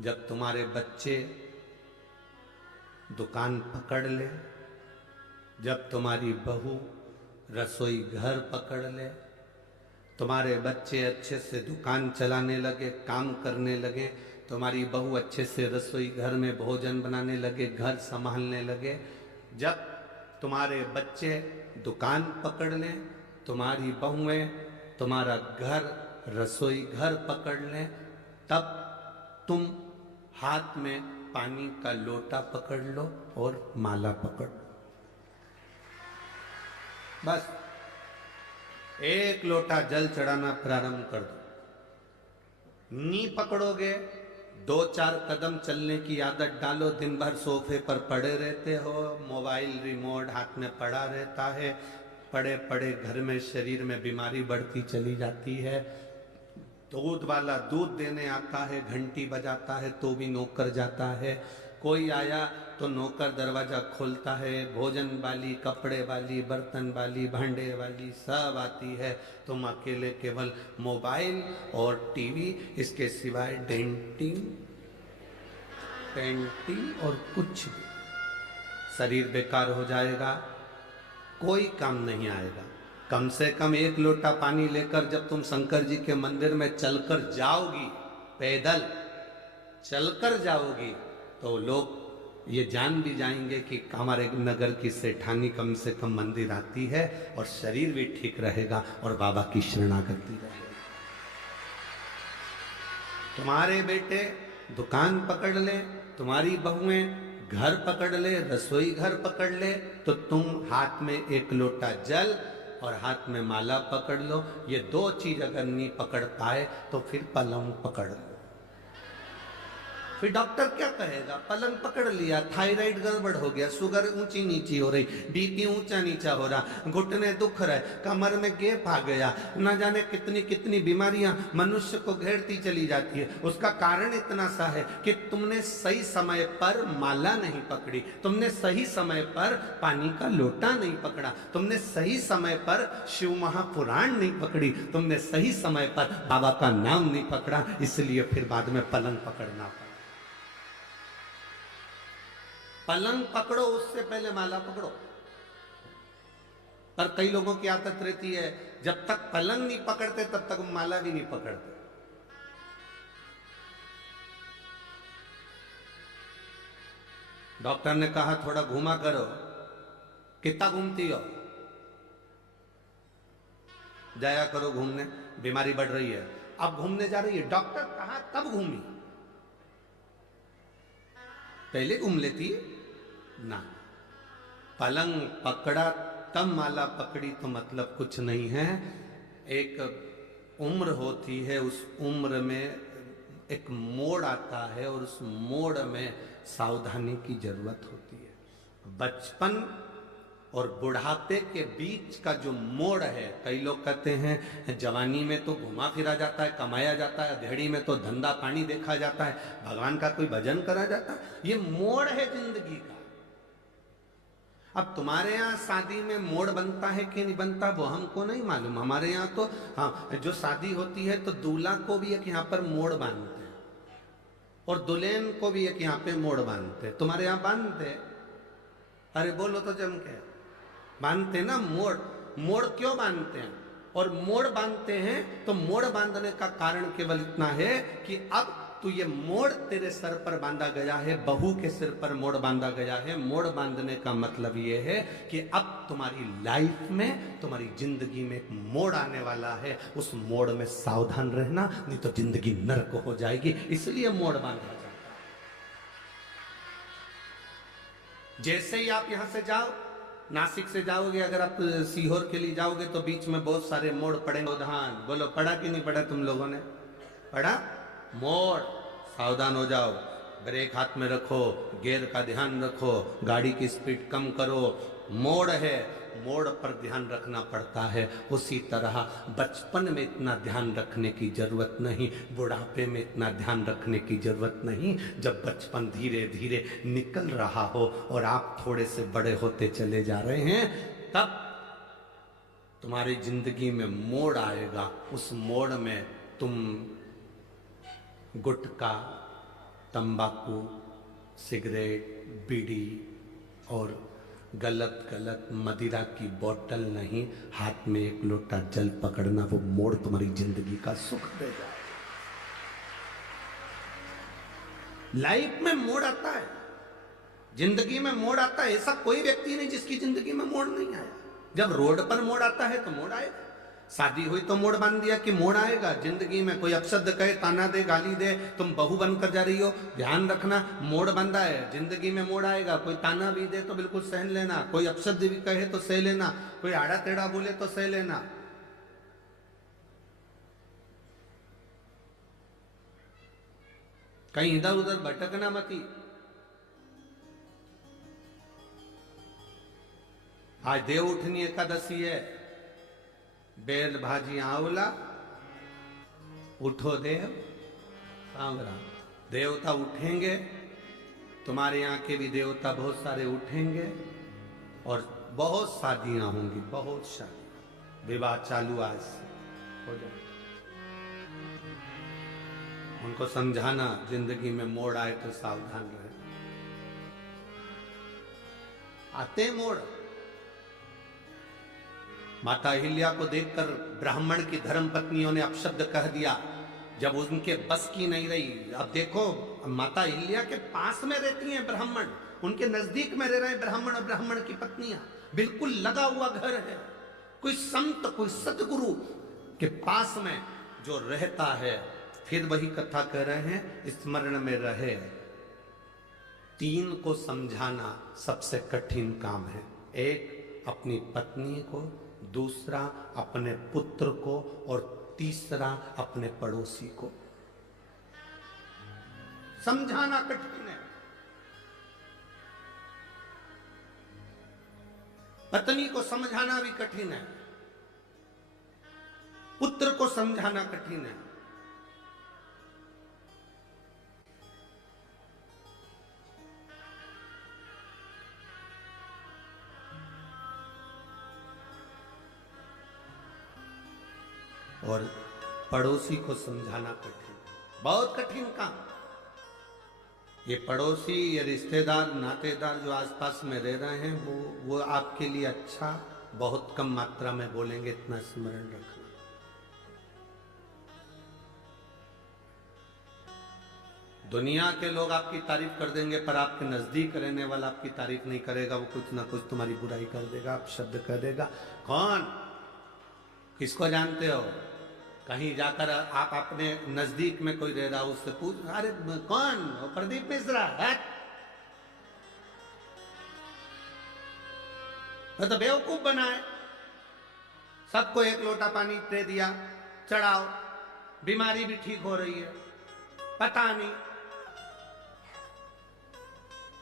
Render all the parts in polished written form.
जब तुम्हारे बच्चे दुकान पकड़ ले, जब तुम्हारी बहू रसोई घर पकड़ ले, तुम्हारे बच्चे अच्छे से दुकान चलाने लगे, काम करने लगे, तुम्हारी बहू अच्छे से रसोई घर में भोजन बनाने लगे, घर संभालने लगे, जब तुम्हारे बच्चे दुकान पकड़ लें, तुम्हारी बहुएं तुम्हारा घर रसोई घर पकड़ लें, तब तुम हाथ में पानी का लोटा पकड़ लो और माला पकड़ लो। बस एक लोटा जल चढ़ाना प्रारंभ कर दो। नी पकड़ोगे, 2-4 कदम चलने की आदत डालो। दिन भर सोफे पर पड़े रहते हो, मोबाइल रिमोट हाथ में पड़ा रहता है, पड़े पड़े घर में शरीर में बीमारी बढ़ती चली जाती है। दूध वाला दूध देने आता है, घंटी बजाता है तो भी नौकर जाता है, कोई आया तो नौकर दरवाजा खोलता है, भोजन वाली, कपड़े वाली, बर्तन वाली, भांडे वाली सब आती है, तुम अकेले केवल मोबाइल और टीवी, इसके सिवाय डेंटिंग पेंटिंग और कुछ भी। शरीर बेकार हो जाएगा, कोई काम नहीं आएगा। कम से कम 1 लोटा पानी लेकर जब तुम शंकर जी के मंदिर में चलकर जाओगी, पैदल चलकर जाओगी, तो लोग ये जान भी जाएंगे कि हमारे नगर की सेठानी कम से कम मंदिर आती है, और शरीर भी ठीक रहेगा और बाबा की शरणागति रहेगी। तुम्हारे बेटे दुकान पकड़ ले, तुम्हारी बहुएं घर पकड़ ले, रसोई घर पकड़ ले, तो तुम हाथ में 1 लोटा जल और हाथ में माला पकड़ लो। ये 2 चीज अगर नहीं पकड़ पाए तो फिर पलंग पकड़ लो। फिर डॉक्टर क्या कहेगा? पलंग पकड़ लिया, थायराइड गड़बड़ हो गया, शुगर ऊंची नीची हो रही, बीपी ऊंचा नीचा हो रहा, घुटने दुख रहे, कमर में गैप आ गया, न जाने कितनी कितनी बीमारियां मनुष्य को घेरती चली जाती है। उसका कारण इतना सा है कि तुमने सही समय पर माला नहीं पकड़ी, तुमने सही समय पर पानी का लोटा नहीं पकड़ा, तुमने सही समय पर शिव महापुराण नहीं पकड़ी, तुमने सही समय पर बाबा का नाम नहीं पकड़ा, इसलिए फिर बाद में पलंग पकड़ना पड़ा। पलंग पकड़ो उससे पहले माला पकड़ो। पर कई लोगों की आदत रहती है, जब तक पलंग नहीं पकड़ते तब तक माला भी नहीं पकड़ते। डॉक्टर ने कहा थोड़ा घूमा करो, कितना घूमती हो? जाया करो घूमने, बीमारी बढ़ रही है। अब घूमने जा रही है, डॉक्टर कहा तब घूमी, पहले घूम लेती ना। पलंग पकड़ा तब माला पकड़ी तो मतलब कुछ नहीं है। एक उम्र होती है, उस उम्र में एक मोड़ आता है और उस मोड़ में सावधानी की जरूरत होती है। बचपन और बुढ़ापे के बीच का जो मोड़ है, कई लोग कहते हैं जवानी में तो घुमा फिरा जाता है, कमाया जाता है, अधेड़ी में तो धंधा पानी देखा जाता है, भगवान का कोई भजन करा जाता है। ये मोड़ है जिंदगी का। अब तुम्हारे यहाँ शादी में मोड़ बनता है कि नहीं बनता वो हमको नहीं मालूम। हमारे यहाँ तो हाँ, जो शादी होती है तो दूल्हा को भी एक यहाँ पर मोड़ बांधते हैं और दुल्हन को भी एक यहाँ पे मोड़ बांधते हैं। तुम्हारे यहाँ बांधते हैं? अरे बोलो तो जम के। बांधते ना मोड़। मोड़ क्यों बांधते हैं? और मोड़ बांधते हैं तो मोड़ बांधने का कारण केवल इतना है कि अब तो ये मोड़ तेरे सर पर बांधा गया है, बहू के सिर पर मोड़ बांधा गया है। मोड़ बांधने का मतलब ये है कि अब तुम्हारी लाइफ में, तुम्हारी जिंदगी में एक मोड़ आने वाला है, उस मोड़ में सावधान रहना, नहीं तो जिंदगी नर्क हो जाएगी। इसलिए मोड़ बांधा जाता है। जैसे ही आप यहां से जाओ, नासिक से जाओगे, अगर आप सीहोर के लिए जाओगे तो बीच में बहुत सारे मोड़ पड़ेंगे। उदाहरण बोलो, पढ़ा कि नहीं पढ़ा तुम लोगों ने? पढ़ा? मोड़, सावधान हो जाओ, ब्रेक हाथ में रखो, गियर का ध्यान रखो, गाड़ी की स्पीड कम करो। मोड़ है, मोड़ पर ध्यान रखना पड़ता है। उसी तरह बचपन में इतना ध्यान रखने की जरूरत नहीं, बुढ़ापे में इतना ध्यान रखने की जरूरत नहीं। जब बचपन धीरे धीरे निकल रहा हो और आप थोड़े से बड़े होते चले जा रहे हैं, तब तुम्हारी जिंदगी में मोड़ आएगा। उस मोड़ में तुम गुटखा, तंबाकू, सिगरेट, बीड़ी और गलत गलत मदिरा की बोतल नहीं, हाथ में एक लोटा जल पकड़ना, वो मोड़ तुम्हारी जिंदगी का सुख देगा। लाइफ में मोड़ आता है, जिंदगी में मोड़ आता है। ऐसा कोई व्यक्ति नहीं जिसकी जिंदगी में मोड़ नहीं आया। जब रोड पर मोड़ आता है तो मोड़ आएगा। शादी हुई तो मोड़ बांध दिया कि मोड़ आएगा। जिंदगी में कोई अपशब्द कहे, ताना दे, गाली दे, तुम बहू बनकर जा रही हो, ध्यान रखना मोड़ बंधा है, जिंदगी में मोड़ आएगा। कोई ताना भी दे तो बिल्कुल सहन लेना, कोई अपशब्द भी कहे तो सह लेना, कोई आड़ा टेढ़ा बोले तो सह लेना। कहीं इधर उधर भटकना मती। आज देव उठनी एकादशी है, बेल भाजी आंवला, उठो देव सांवरा। देवता उठेंगे, तुम्हारे यहाँ के भी देवता बहुत सारे उठेंगे और बहुत शादियां होंगी, बहुत शादी, विवाह चालू आज हो जाए। उनको समझाना जिंदगी में मोड़ आए तो सावधान रहे। आते मोड़। माता अहिल्या को देखकर ब्राह्मण की धर्म पत्नियों ने अपशब्द कह दिया जब उनके बस की नहीं रही। अब देखो, माता अहिल्या के पास में रहती हैं ब्राह्मण, उनके नजदीक में रह रहे हैं ब्राह्मण और ब्राह्मण की पत्नियां, बिल्कुल लगा हुआ घर है। कोई संत, कोई सतगुरु के पास में जो रहता है, फिर वही कथा कह रहे हैं, स्मरण में रहे। 3 को समझाना सबसे कठिन काम है। एक अपनी पत्नी को, दूसरा अपने पुत्र को और तीसरा अपने पड़ोसी को। समझाना कठिन है। पत्नी को समझाना भी कठिन है, पुत्र को समझाना कठिन है। और पड़ोसी को समझाना कठिन, बहुत कठिन काम। ये पड़ोसी, ये रिश्तेदार, नातेदार जो आसपास में रह रहे हैं, वो आपके लिए अच्छा बहुत कम मात्रा में बोलेंगे, इतना स्मरण रखना। दुनिया के लोग आपकी तारीफ कर देंगे, पर आपके नजदीक रहने वाला आपकी तारीफ नहीं करेगा। वो कुछ ना कुछ तुम्हारी बुराई कर देगा, आप शब्द कह देगा। कौन? किसको जानते हो? कहीं जाकर आप अपने नजदीक में कोई रह रहा हो, उससे पूछ, अरे कौन? वो प्रदीप मिश्रा है। तो बेवकूफ बनाए, सबको एक लोटा पानी दे दिया, चढ़ाओ, बीमारी भी ठीक हो रही है, पता नहीं।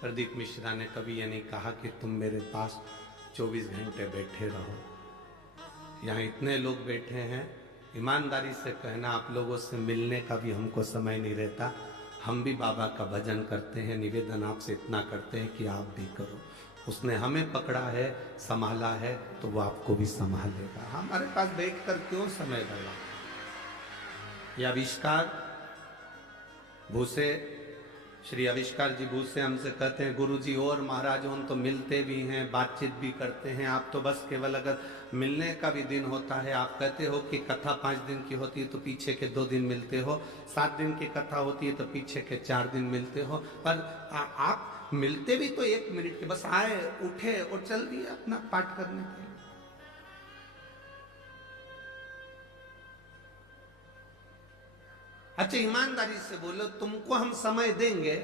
प्रदीप मिश्रा ने कभी ये नहीं कहा कि तुम मेरे पास 24 घंटे बैठे रहो। यहाँ इतने लोग बैठे हैं, ईमानदारी से कहना, आप लोगों से मिलने का भी हमको समय नहीं रहता। हम भी बाबा का भजन करते हैं, निवेदन आपसे इतना करते हैं कि आप भी करो। उसने हमें पकड़ा है, संभाला है, तो वो आपको भी संभालेगा। हमारे पास बैठकर क्यों समय लगा? ये आविष्कार भूसे, श्री आविष्कार जी भूसे हमसे कहते हैं, गुरुजी और महाराज हम तो मिलते भी हैं, बातचीत भी करते हैं, आप तो बस केवल अगर मिलने का भी दिन होता है, आप कहते हो कि कथा 5 दिन की होती है तो पीछे के 2 दिन मिलते हो, 7 दिन की कथा होती है तो पीछे के 4 दिन मिलते हो, पर आप मिलते भी तो 1 मिनट के, बस आए, उठे और चल दिए अपना पाठ करने के लिए। अच्छा, ईमानदारी से बोलो, तुमको हम समय देंगे,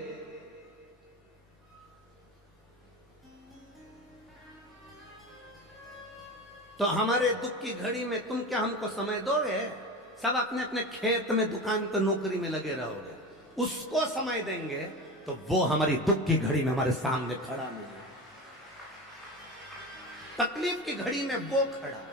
तो हमारे दुख की घड़ी में तुम क्या हमको समय दोगे? सब अपने अपने खेत में, दुकान पर, नौकरी में लगे रहोगे। उसको समय देंगे तो वो हमारी दुख की घड़ी में हमारे सामने खड़ा नहीं है, तकलीफ की घड़ी में वो खड़ा है।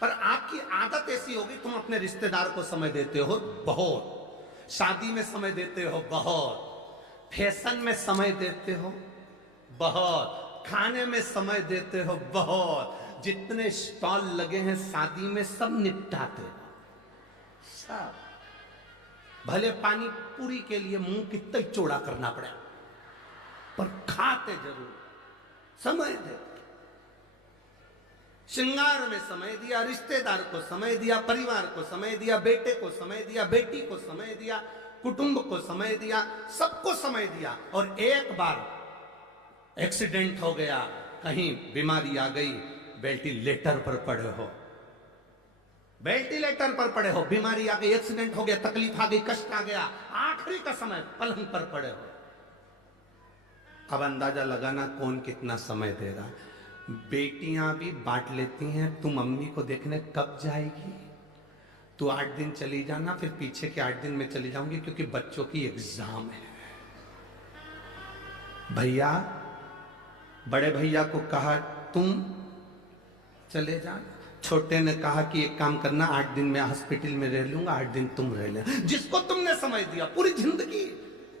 पर आपकी आदत ऐसी होगी, तुम अपने रिश्तेदार को समय देते हो बहुत, शादी में समय देते हो बहुत, फैशन में समय देते हो बहुत, खाने में समय देते हो बहुत, जितने स्टॉल लगे हैं शादी में सब निपटाते हो सब। भले पानी पूरी के लिए मुंह कितना ही चौड़ा करना पड़े, पर खाते जरूर, समय देते। श्रृंगार में समय दिया, रिश्तेदार को समय दिया, परिवार को समय दिया, बेटे को समय दिया, बेटी को समय दिया, कुटुंब को समय दिया, सबको समय दिया। और एक बार एक्सीडेंट हो गया, कहीं बीमारी आ गई, वेंटिलेटर पर पड़े हो, वेंटिलेटर पर पड़े हो, बीमारी आ गई, एक्सीडेंट हो गया, तकलीफ आ गई, कष्ट आ गया, आखिरी का समय पलंग पर पड़े हो। अब अंदाजा लगाना कौन कितना समय दे रहा है। बेटियां भी बांट लेती हैं, तू मम्मी को देखने कब जाएगी, तू 8 दिन चली जाना, फिर पीछे के 8 दिन में चली जाऊंगी क्योंकि बच्चों की एग्जाम है। भैया, बड़े भैया को कहा तुम चले जाना, छोटे ने कहा कि एक काम करना, 8 दिन में हॉस्पिटल में रह लूंगा, 8 दिन तुम रह लेना। जिसको तुमने समय दिया पूरी जिंदगी,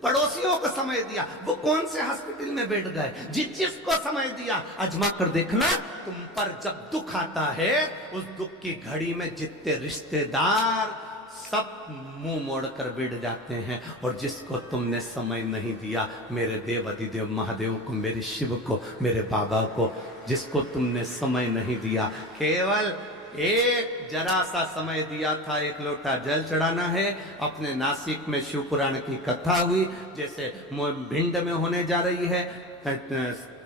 पड़ोसियों को समय दिया, वो कौन से हॉस्पिटल में बैठ गए। जिसको समय दिया, आजमा कर देखना, तुम पर जब दुख आता है, उस दुख की घड़ी में जितने रिश्तेदार सब मुंह मोड़कर बैठ जाते हैं। और जिसको तुमने समय नहीं दिया, मेरे देव अधिदेव महादेव को, मेरे शिव को, मेरे बाबा को, जिसको तुमने समय नहीं दिया, केवल एक जरा सा समय दिया था, एक लोटा जल चढ़ाना है। अपने नासिक में शिव पुराण की कथा हुई, जैसे भिंड में होने जा रही है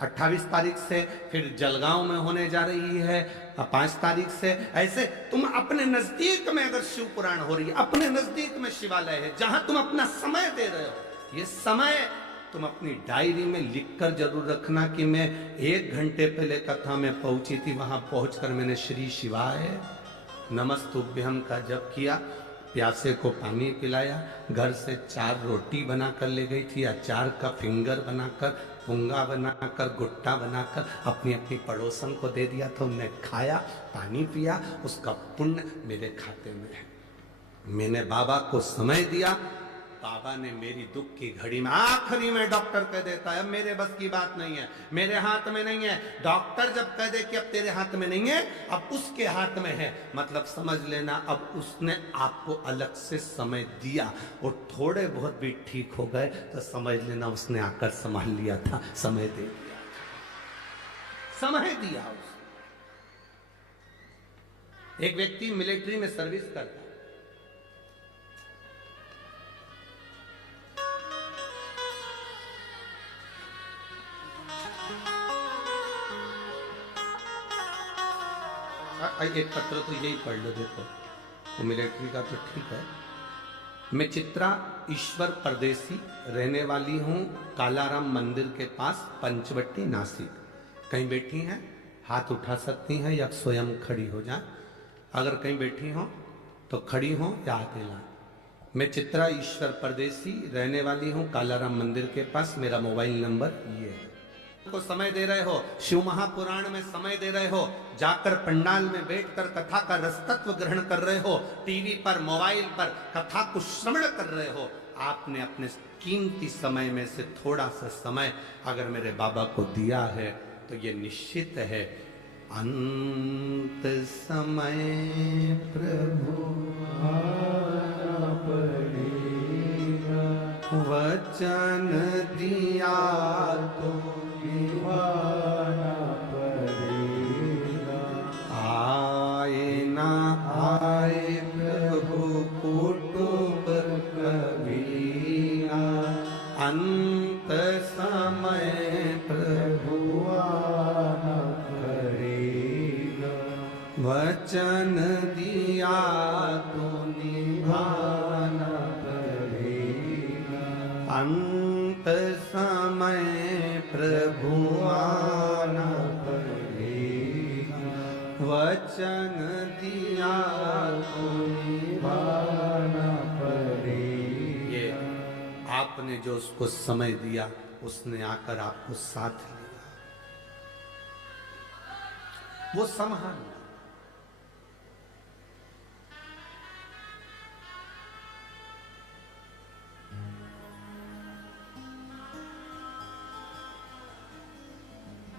28 तारीख से, फिर जलगांव में होने जा रही है 5 तारीख से। ऐसे तुम अपने नजदीक में अगर शिव पुराण हो रही है, अपने नजदीक में शिवालय है, जहां तुम अपना समय दे रहे हो, ये समय तुम अपनी डायरी में लिखकर जरूर रखना कि मैं 1 घंटे पहले कथा में पहुंची थी, वहां पहुंचकर मैंने श्री शिवाय नमस्तुभ्यम का जप किया, प्यासे को पानी पिलाया, घर से 4 रोटी बनाकर ले गई थी, अचार का फिंगर बनाकर, पुंगा बनाकर, गुट्टा बनाकर अपनी अपनी पड़ोसन को दे दिया था, उन्हें खाया, पानी पिया, उसका पुण्य मेरे खाते में है। मैंने बाबा को समय दिया, बाबा ने मेरी दुख की घड़ी में, आखिरी में डॉक्टर कह देता है अब मेरे बस की बात नहीं है, मेरे हाथ में नहीं है। डॉक्टर जब कह दे कि अब तेरे हाथ में नहीं है, अब उसके हाथ में है, मतलब समझ लेना अब उसने आपको अलग से समय दिया। और थोड़े बहुत भी ठीक हो गए तो समझ लेना उसने आकर संभाल लिया था, समय दे दिया, समय दिया उसने। एक व्यक्ति मिलिट्री में सर्विस करता, एक पत्र तो यही पढ़ लो, देखो वो मिलिट्री का तो ठीक है। मैं चित्रा ईश्वर परदेसी, रहने वाली हूँ कालाराम मंदिर के पास, पंचवटी, नासिक। कहीं बैठी हैं हाथ उठा सकती हैं या स्वयं खड़ी हो जाए। अगर कहीं बैठी हो तो खड़ी हो या हाथ हिला। मैं चित्रा ईश्वर परदेसी, रहने वाली हूँ कालाराम मंदिर के पास, मेरा मोबाइल नंबर ये है। को समय दे रहे हो, शिव महापुराण में समय दे रहे हो, जाकर पंडाल में बैठकर कथा का रसतत्व ग्रहण कर रहे हो, टीवी पर, मोबाइल पर कथा को श्रवण कर रहे हो, आपने अपने कीमती समय में से थोड़ा सा समय अगर मेरे बाबा को दिया है तो ये निश्चित है अंत समय प्रभु आना पड़ेगा, वचन दिया तो निभाना पड़ेगा। आए ना आए प्रभु कुटुंब कबीरा, अंत समय प्रभु आना पड़ेगा, वचन दिया तो निभाना पड़ेगा, अंत समय प्रभु आना पड़ेगा, वचन दिया तो निभाना पड़ेगा। ये आपने जो उसको समय दिया, उसने आकर आपको साथ लिया, वो संभाल।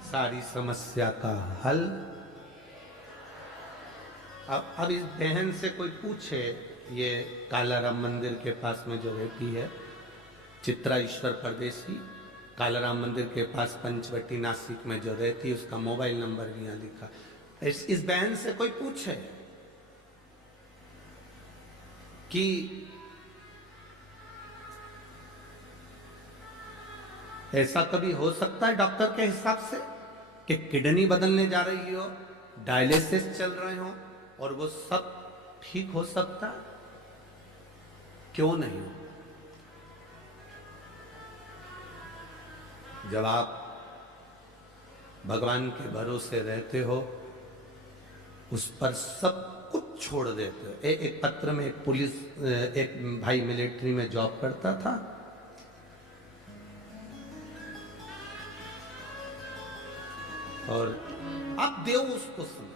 सारी समस्या का हल। अब इस बहन से कोई पूछे ये कालाराम मंदिर के पास में जो रहती है, चित्रा ईश्वर परदेसी, कालाराम मंदिर के पास पंचवटी नासिक में जो रहती है, उसका मोबाइल नंबर भी यहाँ लिखा। इस बहन से कोई पूछे कि ऐसा कभी हो सकता है डॉक्टर के हिसाब से कि किडनी बदलने जा रही हो, डायलिसिस चल रहे हो और वो सब ठीक हो सकता है? क्यों नहीं हो? जब आप भगवान के भरोसे रहते हो, उस पर सब कुछ छोड़ देते हो। एक पत्र में एक पुलिस, एक भाई मिलिट्री में जॉब करता था, और आप देव उसको सुनो।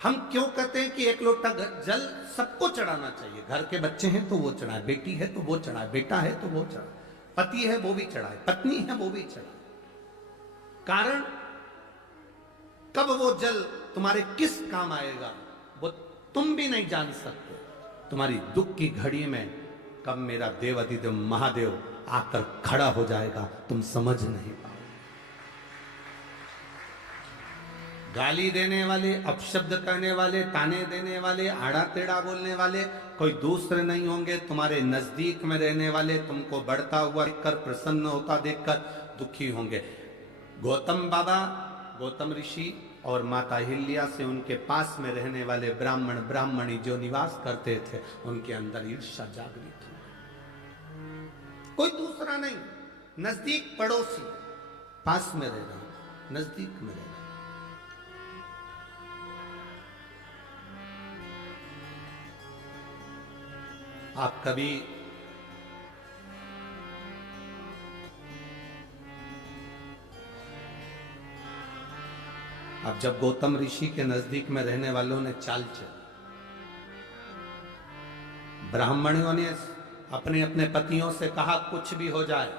हम क्यों कहते हैं कि एक लोटा जल सबको चढ़ाना चाहिए? घर के बच्चे हैं तो वो चढ़ाए, बेटी है तो वो चढ़ाए, बेटा है तो वो चढ़ाए, पति है वो भी चढ़ाए, पत्नी है वो भी चढ़ाए। कारण कब वो जल तुम्हारे किस काम आएगा वो तुम भी नहीं जान सकते। तुम्हारी दुख की घड़ी में कब मेरा देव अधिदेव महादेव आकर खड़ा हो जाएगा तुम समझ नहीं पाओ। गाली देने वाले, अपशब्द कहने वाले, ताने देने वाले, आड़ा टेढ़ा बोलने वाले कोई दूसरे नहीं होंगे, तुम्हारे नजदीक में रहने वाले तुमको बढ़ता हुआ देखकर, प्रसन्न होता देखकर दुखी होंगे। गौतम बाबा, गौतम ऋषि और माता अहिल्या से उनके पास में रहने वाले ब्राह्मण ब्राह्मणी जो निवास करते थे, उनके अंदर ईर्ष्या जागृत हुई। कोई दूसरा नहीं, नजदीक पड़ोसी, पास में रह रहा, नजदीक में रह रहा। आप कभी अब जब गौतम ऋषि के नजदीक में रहने वालों ने चाल चली, ब्राह्मणों ने अपने अपने पतियों से कहा कुछ भी हो जाए,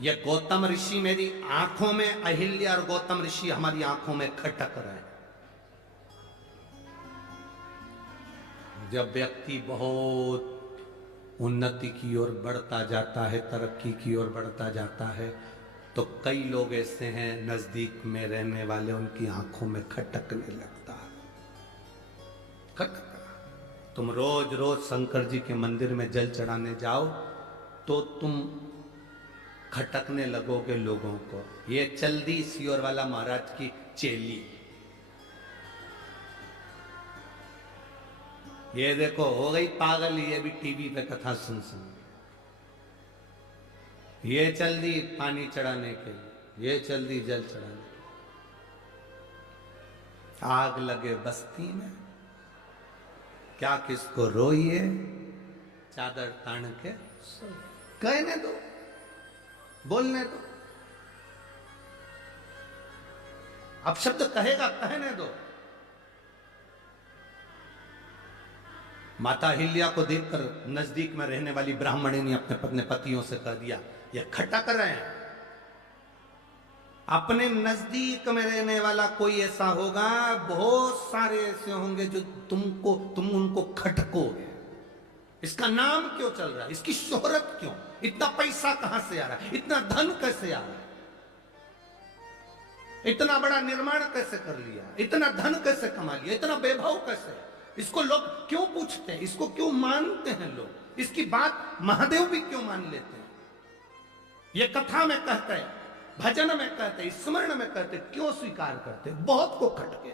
ये गौतम ऋषि मेरी आंखों में, अहिल्या और गौतम ऋषि हमारी आंखों में खटक रहे हैं। जब व्यक्ति बहुत उन्नति की ओर बढ़ता जाता है, तरक्की की ओर बढ़ता जाता है, तो कई लोग ऐसे हैं नजदीक में रहने वाले, उनकी आंखों में खटकने लगता है। खटक। तुम रोज रोज शंकर जी के मंदिर में जल चढ़ाने जाओ तो तुम खटकने लगोगे लोगों को। ये चल्दी सियोर वाला महाराज की चेली, ये देखो हो गई पागल, ये भी टीवी पे कथा सुन सुन। ये चल दी पानी चढ़ाने के लिए, ये चल दी जल चढ़ाने। आग लगे बस्ती में, क्या किसको रोइए, चादर तान के कहने दो, बोलने दो। अब शब्द कहेगा, कहने दो। माता अहिल्या को देखकर नजदीक में रहने वाली ब्राह्मणी ने अपने पतियों से कह दिया, ये खटक रहे हैं। अपने नजदीक में रहने वाला कोई ऐसा होगा, बहुत सारे ऐसे होंगे जो तुम उनको खटकोगे। इसका नाम क्यों चल रहा है, इसकी शोहरत क्यों, इतना पैसा कहां से आ रहा है, इतना धन कैसे आ रहा है, इतना बड़ा निर्माण कैसे कर लिया, इतना धन कैसे कमा लिया, इतना वैभव कैसे। इसको लोग क्यों पूछते हैं, इसको क्यों मानते हैं लोग, इसकी बात महादेव भी क्यों मान लेते हैं। ये कथा में कहते हैं, भजन में कहते हैं, स्मरण में कहते हैं, क्यों स्वीकार करते हैं। बहुत को खटके।